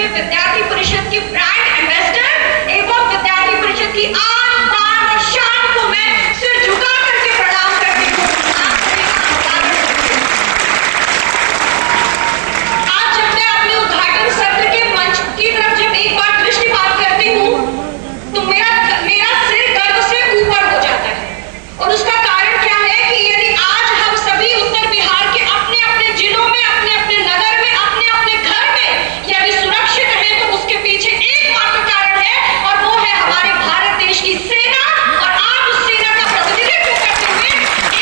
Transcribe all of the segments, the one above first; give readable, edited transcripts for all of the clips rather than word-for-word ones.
में विद्यार्थी परिषद के ब्रांड एम्बेसडर एवं विद्यार्थी परिषद की आन बान और शान को मैं सिर झुका करके प्रणाम करती हूँ। आज जब मैं अपने उद्घाटन सत्र के मंच की तरफ जब एक बार दृष्टिपात करती हूँ तो मेरा सिर गर्व से ऊपर हो जाता है। और उसका कारण क्या है कि यदि आज हम सभी उत्तर बिहार के अपने अपने जिलों में, अपने अपने नगर में, अपने अपने घर में यदि सुरक्षित हैं तो उसके पीछे एकमात्र कारण है और वो है हमारे भारत देश की सेना। और आज उस सेना का प्रतिनिधित्व करते हुए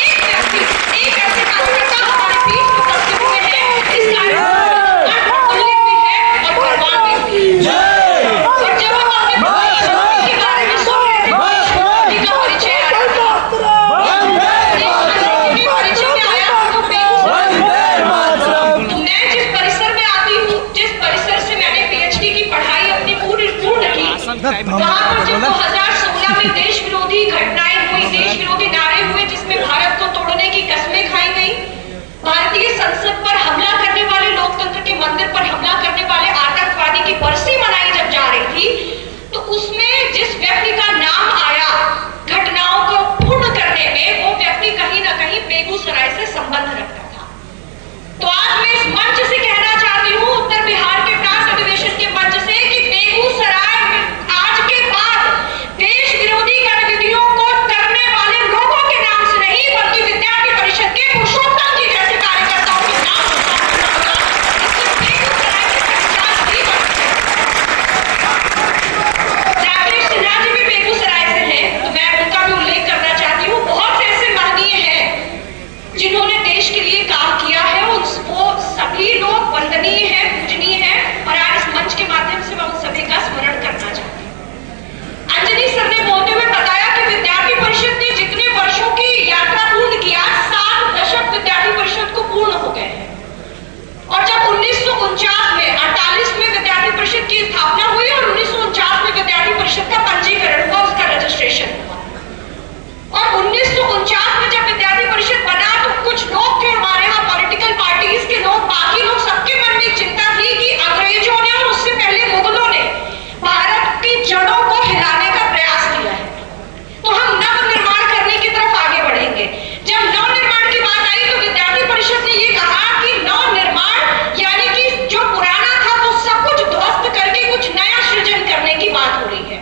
एक व्यक्ति, एक ऐसे कार्यकर्ता हमारे बीच उपस्थित हुए हैं। इस कार्यक्रम उल्लेख भी है और परवान भी है। और जब हम अपने के बारे में सुन रहे थे, का परिचय वहां पर जब 2016 में देश विरोधी घटनाएं हुई, देश विरोधी नारे हुए जिसमें भारत को तोड़ने की कस्में खाई गई, भारतीय संसद पर हमला करने वाले, लोकतंत्र के मंदिर पर हमला करने वाले आतंकवादी की बरसी मनाई जब जा रही थी तो उसमें जिस व्यक्ति का नाम आया घटनाओं को पूर्ण करने में, वो व्यक्ति कहीं ना कहीं बेगूसराय से संबंध रखता था। तो आज मैं इस मंच से कहना चाहती हूँ, उत्तर बिहार के प्रांत अधिवेशन के मंच से, कि बेगूसराय आज के बाद देश विरोधी गतिविधियों को करने वाले लोगों के नाम से नहीं बल्कि विद्यार्थी परिषद के पुरुषोत्तम जी जैसे कार्यकर्ताओं के नाम राकेश सिन्हा जी भी बेगूसराय से हैं, तो मैं उनका भी उल्लेख करना चाहती हूँ। बहुत से ऐसे महनीय हैं जिन्होंने देश के लिए काम किया है, वो सभी लोग वंदनीय हैं, पूजनीय हैं और आज इस मंच के माध्यम से मैं उन सभी का स्मरण करना चाहती हूँ। अंजनी सर ने बोलते हुए बताया कि विद्यार्थी परिषद ने जितने वर्षों की यात्रा पूर्ण किया, 7 दशक विद्यार्थी परिषद को पूर्ण हो गए हैं। और जब 1949 में 48 में विद्यार्थी परिषद की स्थापना हुई और 1949 में विद्यार्थी परिषद का पंजीकरण हुआ, उसका रजिस्ट्रेशन हुआ। और 1949 में जब विद्यार्थी परिषद बना तो कुछ लोग थे हमारे यहाँ पॉलिटिकल पार्टीज के लोग, बाकी लोग, सबके मन में चिंता थी कि अंग्रेजों ने और उससे पहले मुगलों ने भारत की जड़ों को हिलाने का प्रयास किया है, तो हम नव निर्माण करने की तरफ आगे बढ़ेंगे। जब नव निर्माण की बात आई तो विद्यार्थी परिषद ने ये कहा कि नव निर्माण यानी कि जो पुराना था वो सब कुछ ध्वस्त करके कुछ नया सृजन करने की बात हो रही है।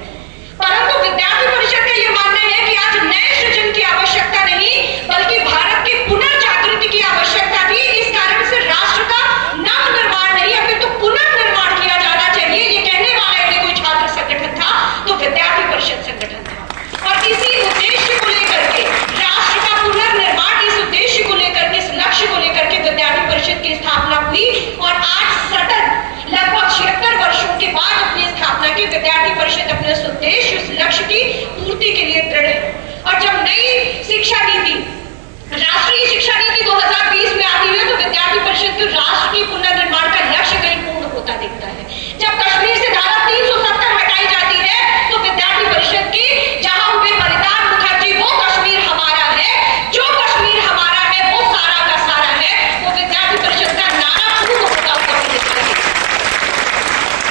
परंतु विद्यार्थी परिषद का ये मानना है कि आज नए सृजन की आवश्यकता नहीं बल्कि भारत की पुनर्जागृति की आवश्यकता थी। इस कारण से राष्ट्र का नव निर्माण नहीं, अभी तो पुनर्निर्माण किया जाना चाहिए। ये कहने वाला यदि कोई छात्र संगठन था तो विद्यार्थी परिषद संगठन था। और इसी उद्देश्य को लेकर के, राष्ट्र का पुनर्निर्माण, इस उद्देश्य को लेकर के, इस लक्ष्य को लेकर के विद्यार्थी परिषद की स्थापना हुई। और आज सतत लगभग 76 वर्षों के बाद अपनी स्थापना की विद्यार्थी परिषद अपने उस उद्देश्य, उस लक्ष्य की पूर्ति के लिए दृढ़ है। और जब नई शिक्षा नीति, राष्ट्रीय शिक्षा नीति 2020 में आती है तो विद्यार्थी परिषद के राष्ट्र की पुनर्निर्माण का लक्ष्य कहीं पूर्ण होता दिखता है। जब कश्मीर से धारा 370 हटाई जाती है तो विद्यार्थी परिषद की जहां हुए बलिदान, मुखर्जी, वो कश्मीर हमारा है, जो कश्मीर हमारा है वो सारा का सारा है, वो विद्यार्थी परिषद का नारा पूर्ण होता हुआ दिखता है।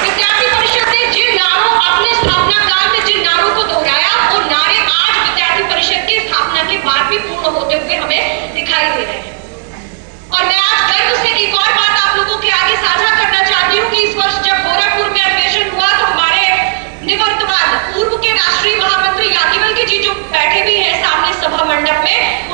विद्यार्थी परिषद ने जिन नारों, अपने स्थापना काल में जिन नारों को दोहराया, वो नारे आज विद्यार्थी परिषद की स्थापना के बाद भी पूर्ण होते हुए हमें दिखाई दे रहे हैं। और मैं आज गर्व से एक और बात आप लोगों के आगे साझा करना चाहती हूँ कि इस वर्ष जब गोरखपुर में अधिवेशन हुआ तो हमारे निवर्तमान पूर्व के राष्ट्रीय महामंत्री याज्ञवल्क्य जी जो बैठे भी हैं सामने सभा मंडप में,